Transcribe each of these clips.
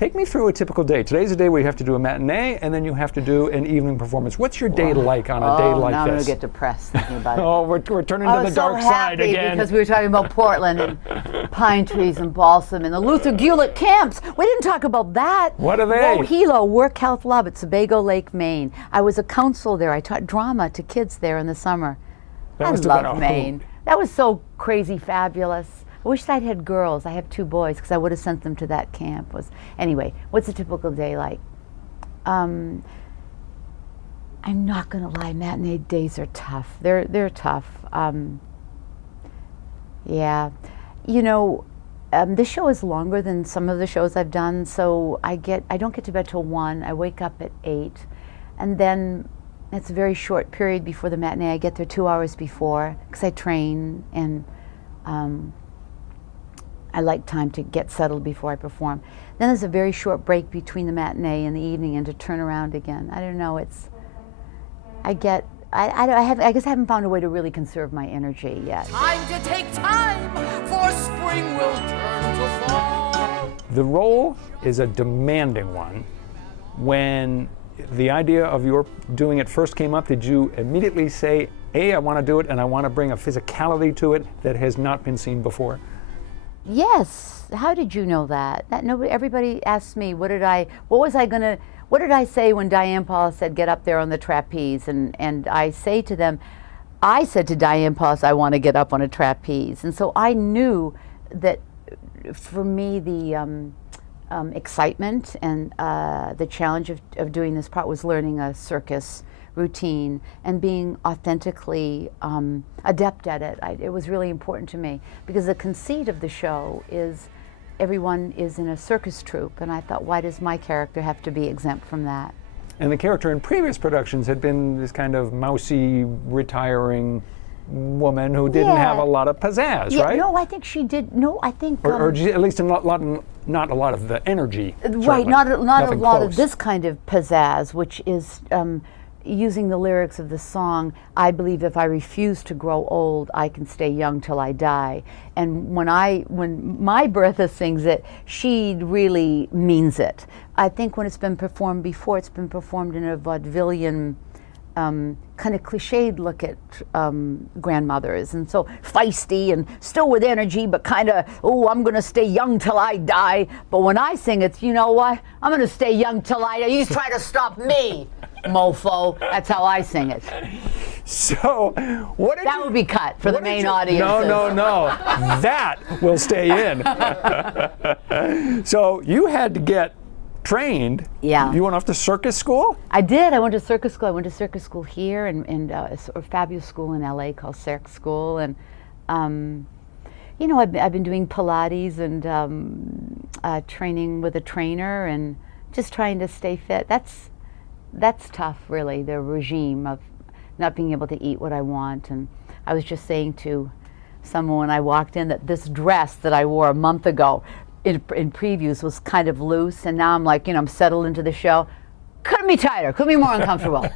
Take me through a typical day. Today's a day where you have to do a matinee and then you have to do an evening performance. What's your day like on a day like now this? I'm going to get depressed thinking about it. Oh, we're turning to the dark side again. Because we were talking about Portland and pine trees and balsam and the Luther Gulick camps. We didn't talk about that. What are they? Wohelo, Work, Health, Love at Sebago Lake, Maine. I was a counselor there. I taught drama to kids there in the summer. I love Maine. That was so crazy fabulous. I wish I'd had girls. I have 2 boys because I would have sent them to that camp. Anyway, what's a typical day like? I'm not going to lie, matinee days are tough. They're tough. Yeah. You know, this show is longer than some of the shows I've done, so I don't get to bed till 1. I wake up at 8, and then it's a very short period before the matinee. I get there 2 hours before because I train, and I like time to get settled before I perform. Then there's a very short break between the matinee and the evening and to turn around again. I don't know, I guess I haven't found a way to really conserve my energy yet. Time to take time, for spring will turn to fall. The role is a demanding one. When the idea of your doing it first came up, did you immediately say, I want to do it and I want to bring a physicality to it that has not been seen before? Yes. How did you know that? Everybody asks me, what did I say when Diane Paulus said, get up there on the trapeze? And I say to them, I said to Diane Paulus, I want to get up on a trapeze. And so I knew that for me, the excitement and the challenge of doing this part was learning a circus routine and being authentically adept at it. It was really important to me because the conceit of the show is everyone is in a circus troupe, and I thought, why does my character have to be exempt from that? And the character in previous productions had been this kind of mousy, retiring woman who didn't have a lot of pizzazz, right? No, I think she did. No, I think... Or at least not a lot of the energy. Right, not a lot close. of this kind of pizzazz, which is using the lyrics of the song, I believe if I refuse to grow old, I can stay young till I die. And when my Bertha sings it, she really means it. I think when it's been performed before, it's been performed in a vaudevillian, kind of cliched look at grandmothers, and so feisty and still with energy, but kind of, I'm going to stay young till I die. But when I sing it, you know what? I'm going to stay young till I die. You try to stop me, mofo. That's how I sing it. So, that would be cut for the Maine audience. No. That will stay in. So you had to get trained. Yeah. You went off to circus school? I did. I went to circus school. I went to circus school here and a fabulous school in LA called Cirque School. And, you know, I've been doing Pilates and training with a trainer and just trying to stay fit. That's tough, really, the regime of not being able to eat what I want. And I was just saying to someone when I walked in that this dress that I wore a month ago in previews was kind of loose, and now I'm like, I'm settled into the show. Couldn't be tighter, couldn't be more uncomfortable.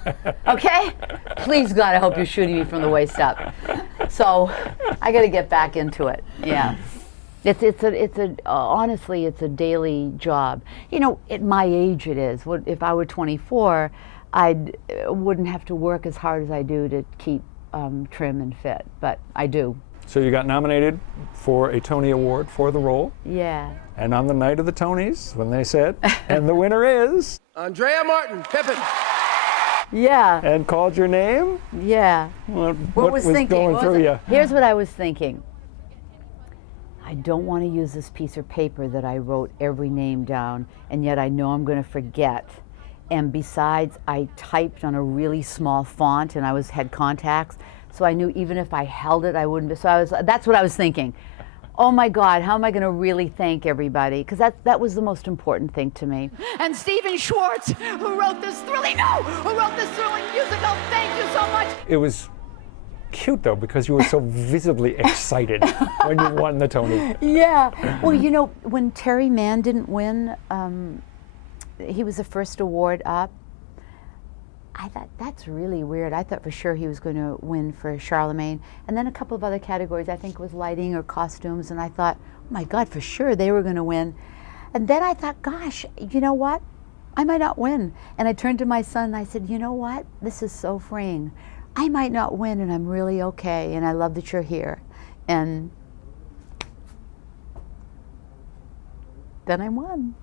Okay? Please God, I hope you're shooting me from the waist up. So I got to get back into it. Yeah. Honestly, it's a daily job. At my age it is. If I were 24, I wouldn't have to work as hard as I do to keep trim and fit, but I do. So you got nominated for a Tony Award for the role. Yeah. And on the night of the Tonys, when they said, and the winner is... Andrea Martin, Pippin. Yeah. And called your name? Yeah. What was going through you? Here's what I was thinking. I don't want to use this piece of paper that I wrote every name down, and yet I know I'm going to forget. And besides, I typed on a really small font, and I had contacts, so I knew even if I held it, I wouldn't be. So that's what I was thinking. Oh my God, how am I going to really thank everybody? Because that was the most important thing to me. And Stephen Schwartz, who wrote this thrilling musical, thank you so much. It was cute though, because you were so visibly excited when you won the Tony. Yeah. Well, when Terry Mann didn't win, he was the first award up. I thought, that's really weird. I thought for sure he was going to win for Charlemagne. And then a couple of other categories, I think it was lighting or costumes, and I thought, oh my God, for sure they were going to win. And then I thought, gosh, you know what? I might not win. And I turned to my son and I said, you know what? This is so freeing. I might not win and I'm really okay, and I love that you're here. And then I won.